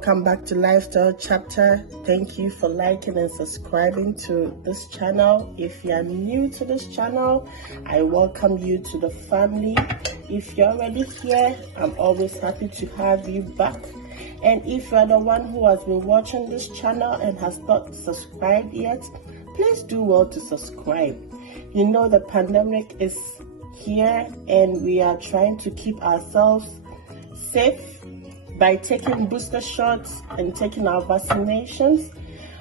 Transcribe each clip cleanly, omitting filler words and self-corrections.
welcome back to Lifestyle Chapter. Thank you for liking and subscribing to this channel. If you are new to this channel, I welcome you to the family. If you're already here, I'm always happy to have you back. And if you're the one who has been watching this channel and has not subscribed yet, please do well to subscribe. You know the pandemic is here and we are trying to keep ourselves safe by taking booster shots and taking our vaccinations.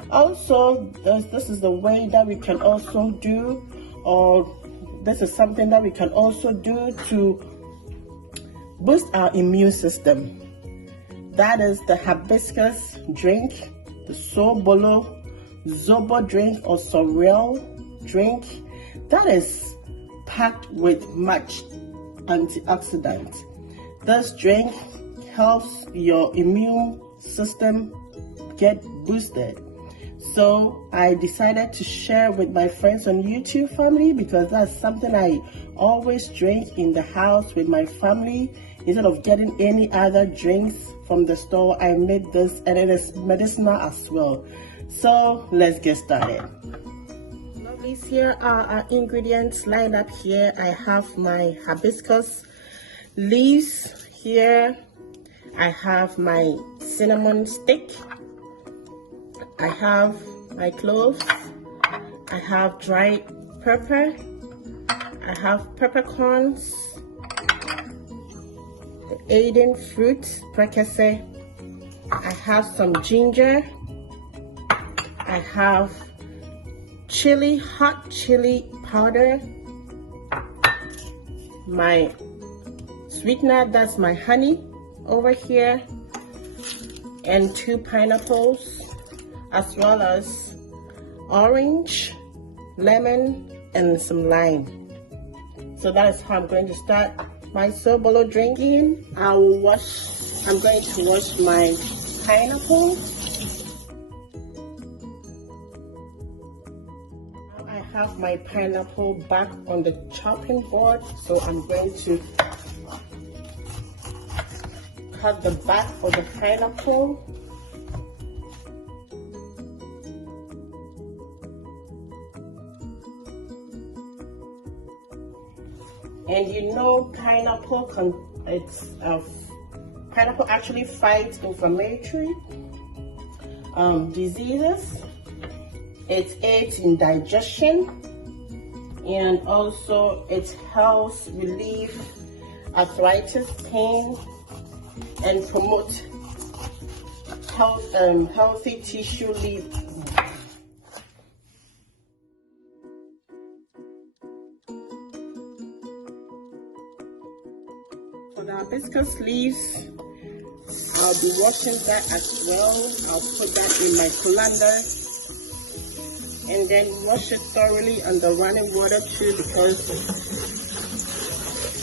Also, this is the way that we can also do, or this is something that we can also do to boost our immune system. That is the hibiscus drink, the Sooboloo, Zobo drink or Sorrel drink. That is packed with much antioxidants. This drink helps your immune system get boosted. So I decided to share with my friends on YouTube family, because that's something I always drink in the house with my family. Instead of getting any other drinks from the store, I made this, and it is medicinal as well. So let's get started. Lovelies, here are our ingredients lined up here. I have my hibiscus leaves here. I have my cinnamon stick. I have my cloves. I have dried pepper. I have peppercorns. The Aiden Fruit precursor. I have some ginger. I have hot chili powder. My sweetener, that's my honey over here, and 2 pineapples, as well as orange, lemon, and some lime. So that is how I'm going to start my Sooboloo drinking. I'm going to wash my pineapple. Now I have my pineapple back on the chopping board, so I'm going to cut the back of the pineapple. And you know, pineapple actually fights inflammatory diseases. It aids in digestion, and also it helps relieve arthritis pain and promote healthy tissue life. For the hibiscus leaves, I'll be washing that as well. I'll put that in my colander and then wash it thoroughly under running water too, because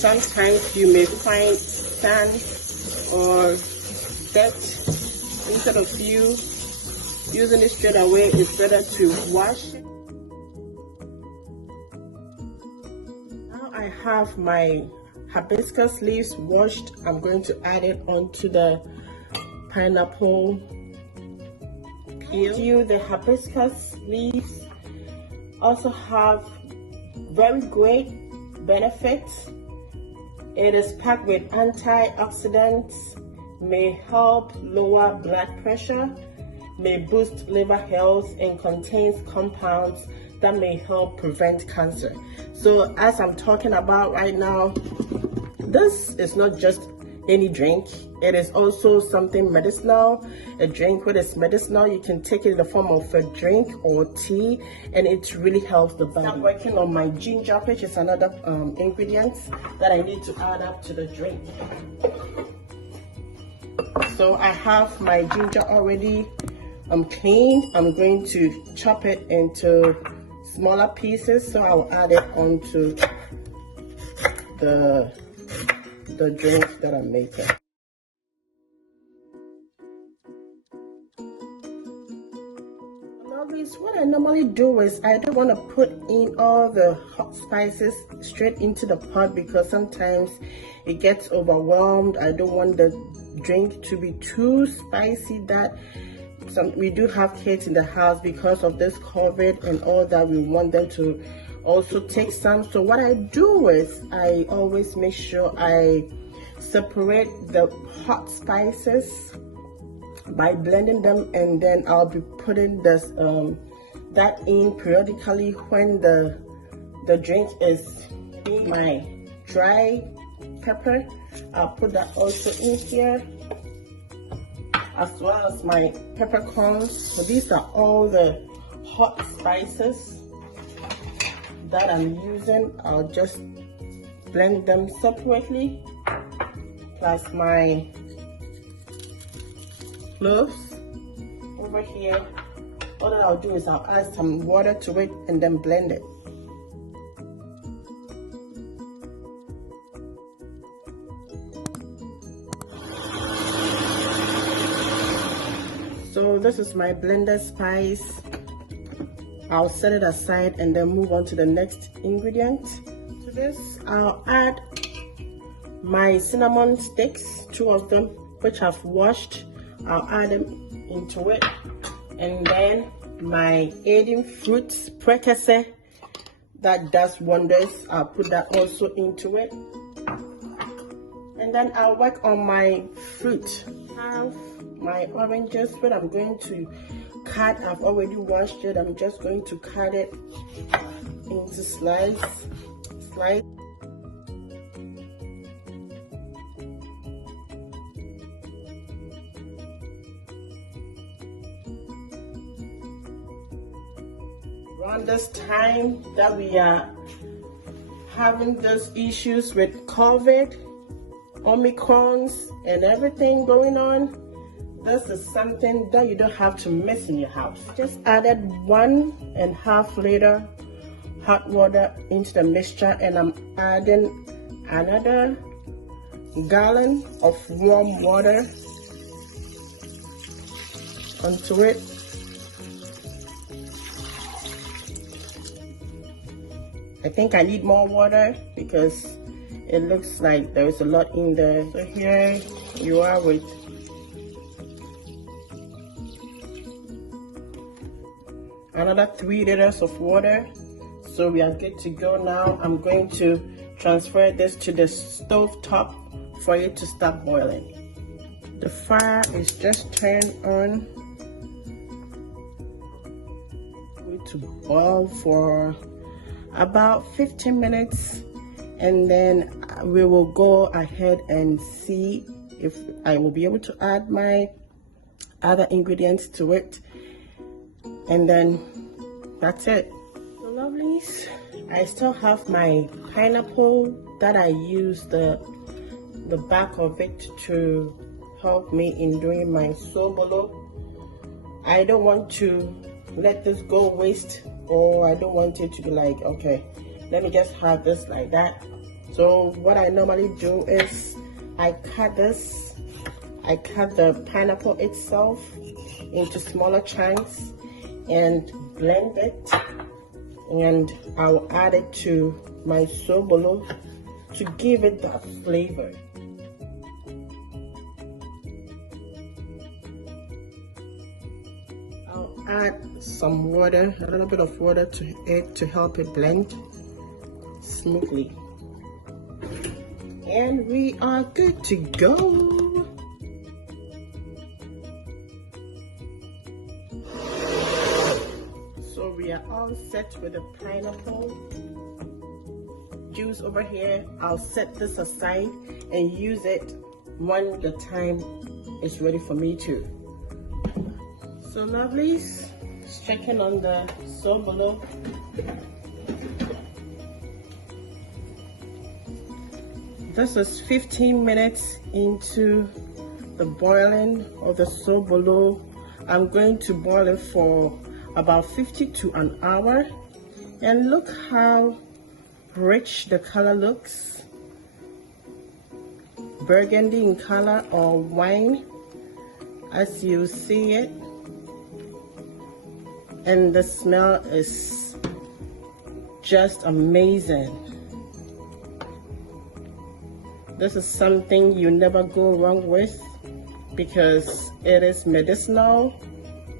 sometimes you may find sand or dirt. Instead of you using it straight away, it's better to wash it. Now I have my hibiscus leaves washed. I'm going to add it onto the pineapple peel. The hibiscus leaves also have very great benefits. It is packed with antioxidants, may help lower blood pressure, may boost liver health, and contains compounds that may help prevent cancer. So as I'm talking about right now, this is not just any drink. It is also something medicinal. A drink that is medicinal, you can take it in the form of a drink or tea, and it really helps the body. I'm working on my ginger, which is another ingredient that I need to add up to the drink. So I have my ginger already cleaned. I'm going to chop it into smaller pieces, so I'll add it onto the drink that I'm making. What I normally do is I don't want to put in all the hot spices straight into the pot, because sometimes it gets overwhelmed. I don't want the drink to be too spicy that we do have kids in the house. Because of this COVID and all that, we want them to also take some. So what I do is I always make sure I separate the hot spices by blending them, and then I'll be putting this that in periodically when the drink is in. My dry pepper, I'll put that also in here, as well as my peppercorns. So these are all the hot spices that I'm using. I'll just blend them separately, plus my cloves over here. All that I'll do is I'll add some water to it and then blend it. So this is my blended spice. I'll set it aside and then move on to the next ingredient. To this, I'll add my cinnamon sticks, 2 of them, which I've washed. I'll add them into it. And then my Aiden Fruit precursor that does wonders, I'll put that also into it. And then I'll work on my fruit. I have my oranges, but I'm going to cut. I've already washed it. I'm just going to cut it into slices. Around this time that we are having those issues with COVID, Omicrons, and everything going on, this is something that you don't have to miss in your house. Just added 1.5 liter hot water into the mixture, and I'm adding another gallon of warm water onto it. I think I need more water because it looks like there is a lot in there. So here you are with another 3 liters of water. So we are good to go now. I'm going to transfer this to the stove top for it to start boiling. The fire is just turned on. Going to boil for about 15 minutes, and then we will go ahead and see if I will be able to add my other ingredients to it, and then that's it. So lovelies, I still have my pineapple that I used the back of it to help me in doing my Sooboloo. I don't want to let this go waste, or I don't want it to be like, okay, let me just have this like that. So what I normally do is I cut the pineapple itself into smaller chunks and blend it, and I'll add it to my Sooboloo to give it that flavor. I'll add some water, a little bit of water to it to help it blend smoothly. And we are good to go. So we are all set with the pineapple juice over here. I'll set this aside and use it when the time is ready for me to. So lovelies, checking on the Sooboloo. This is 15 minutes into the boiling of the Sooboloo. I'm going to boil it for about 50 to an hour. And look how rich the color looks. Burgundy in color, or wine, as you see it. And the smell is just amazing. This is something you never go wrong with. because it is medicinal,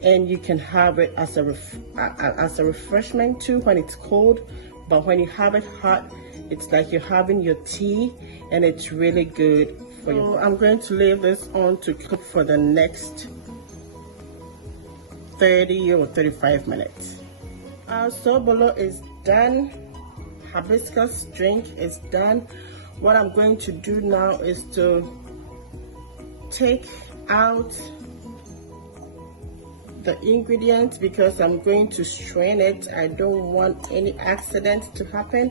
and you can have it as a refreshment too when it's cold. But when you have it hot, it's like you're having your tea, and it's really good for you. So I'm going to leave this on to cook for the next 30 or 35 minutes. Our Sooboloo is done. Hibiscus drink is done. What I'm going to do now is to take out the ingredients because I'm going to strain it. I don't want any accident to happen,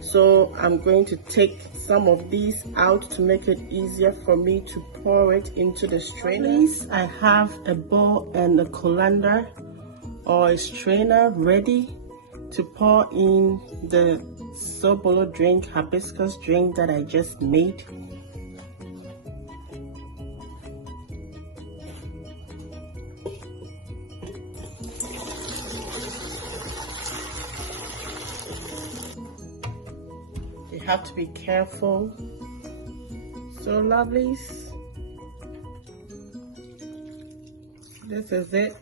so I'm going to take some of these out to make it easier for me to pour it into the strainer. I have a bowl and a colander or a strainer ready to pour in the Sooboloo drink, hibiscus drink that I just made. You have to be careful. So lovelies, this is it.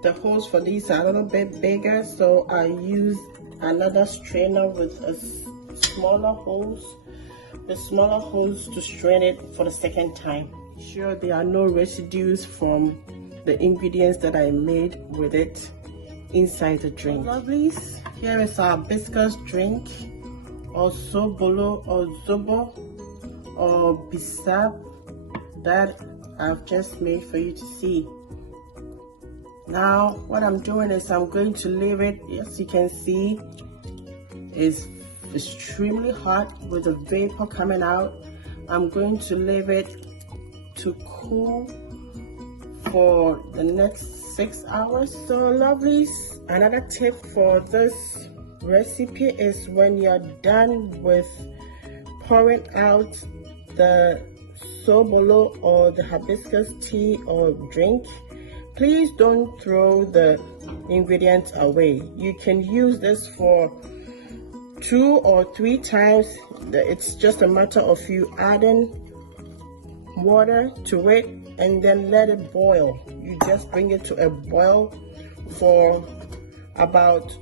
The holes for these are a little bit bigger, so I used another strainer with a smaller holes, to strain it for the second time. Sure there are no residues from the ingredients that I made with it inside the drink. Lovelies, here is our hibiscus drink, or Sooboloo, or Zobo, or Bissap that I've just made for you to see. Now what I'm doing is I'm going to leave it, as you can see, it's extremely hot with the vapor coming out. I'm going to leave it to cool for the next 6 hours. So lovelies, another tip for this recipe is when you're done with pouring out the Sooboloo or the hibiscus tea or drink, please don't throw the ingredients away. You can use this for 2 or 3 times. It's just a matter of you adding water to it and then let it boil. You just bring it to a boil for about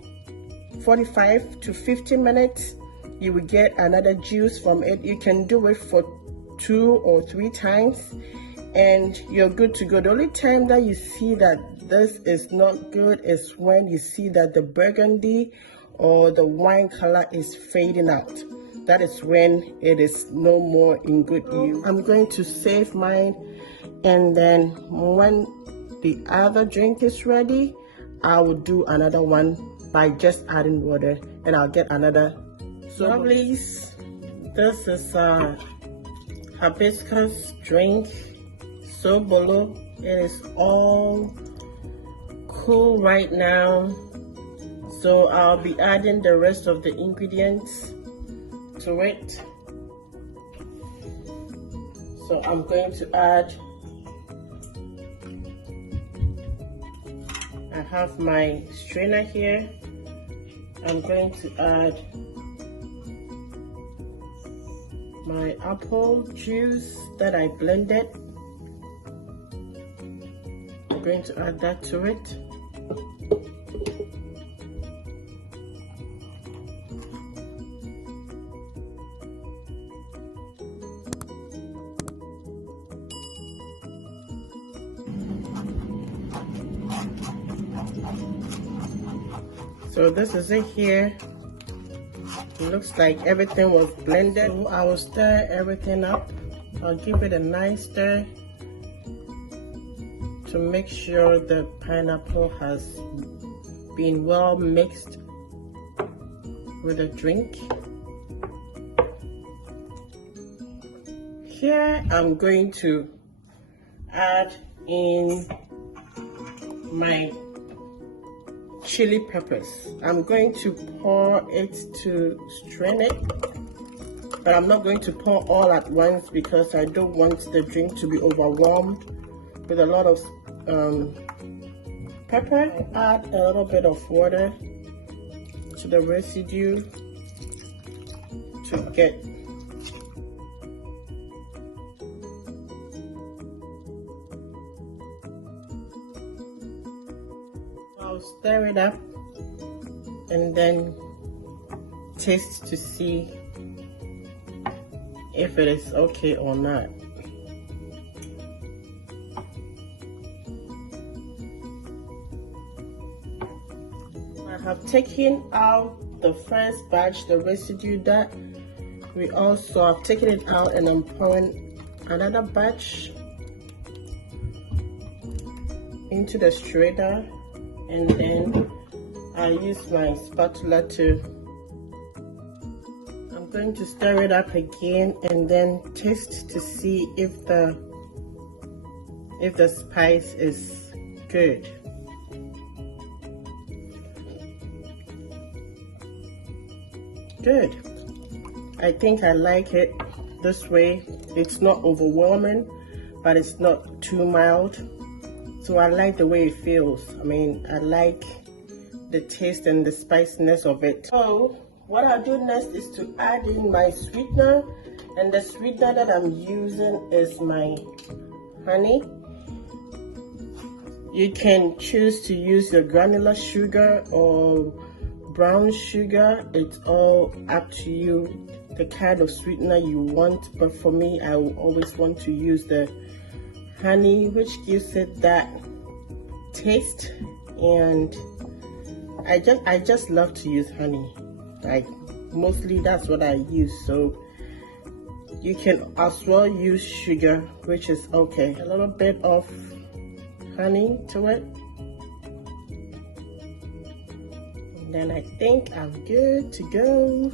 45 to 50 minutes. You will get another juice from it. You can do it for 2 or 3 times and you're good to go. The only time that you see that this is not good is when you see that the burgundy or the wine color is fading out. That is when it is no more in good use. I'm going to save mine, and then when the other drink is ready, I will do another one by just adding water, and I'll get another. So lovelies, this is a hibiscus drink, Sooboloo. It is all cool right now, so I'll be adding the rest of the ingredients to it. So I'm going to add, I have my strainer here. I'm going to add my apple juice that I blended. I'm going to add that to it. So this is it here. It looks like everything was blended. So I will stir everything up. I'll give it a nice stir to make sure the pineapple has been well mixed with the drink. Here I'm going to add in my chili peppers. I'm going to pour it to strain it, but I'm not going to pour all at once because I don't want the drink to be overwhelmed with a lot of pepper. Add a little bit of water to the residue to get I'll stir it up and then taste to see if it is okay or not. I have taken out the first batch, the residue that we also have taken it out, and I'm pouring another batch into the strainer, and then I use my spatula to, I'm going to stir it up again and then taste to see if the spice is good. Good. I think I like it this way. It's not overwhelming, but it's not too mild. So I like the way it feels. I mean, I like the taste and the spiciness of it. So what I'll do next is to add in my sweetener, and the sweetener that I'm using is my honey. You can choose to use your granular sugar or brown sugar. It's all up to you, the kind of sweetener you want, but for me, I will always want to use the honey, which gives it that taste. And I just love to use honey. Like, mostly that's what I use. So you can as well use sugar, which is okay. A little bit of honey to it, and then I think I'm good to go.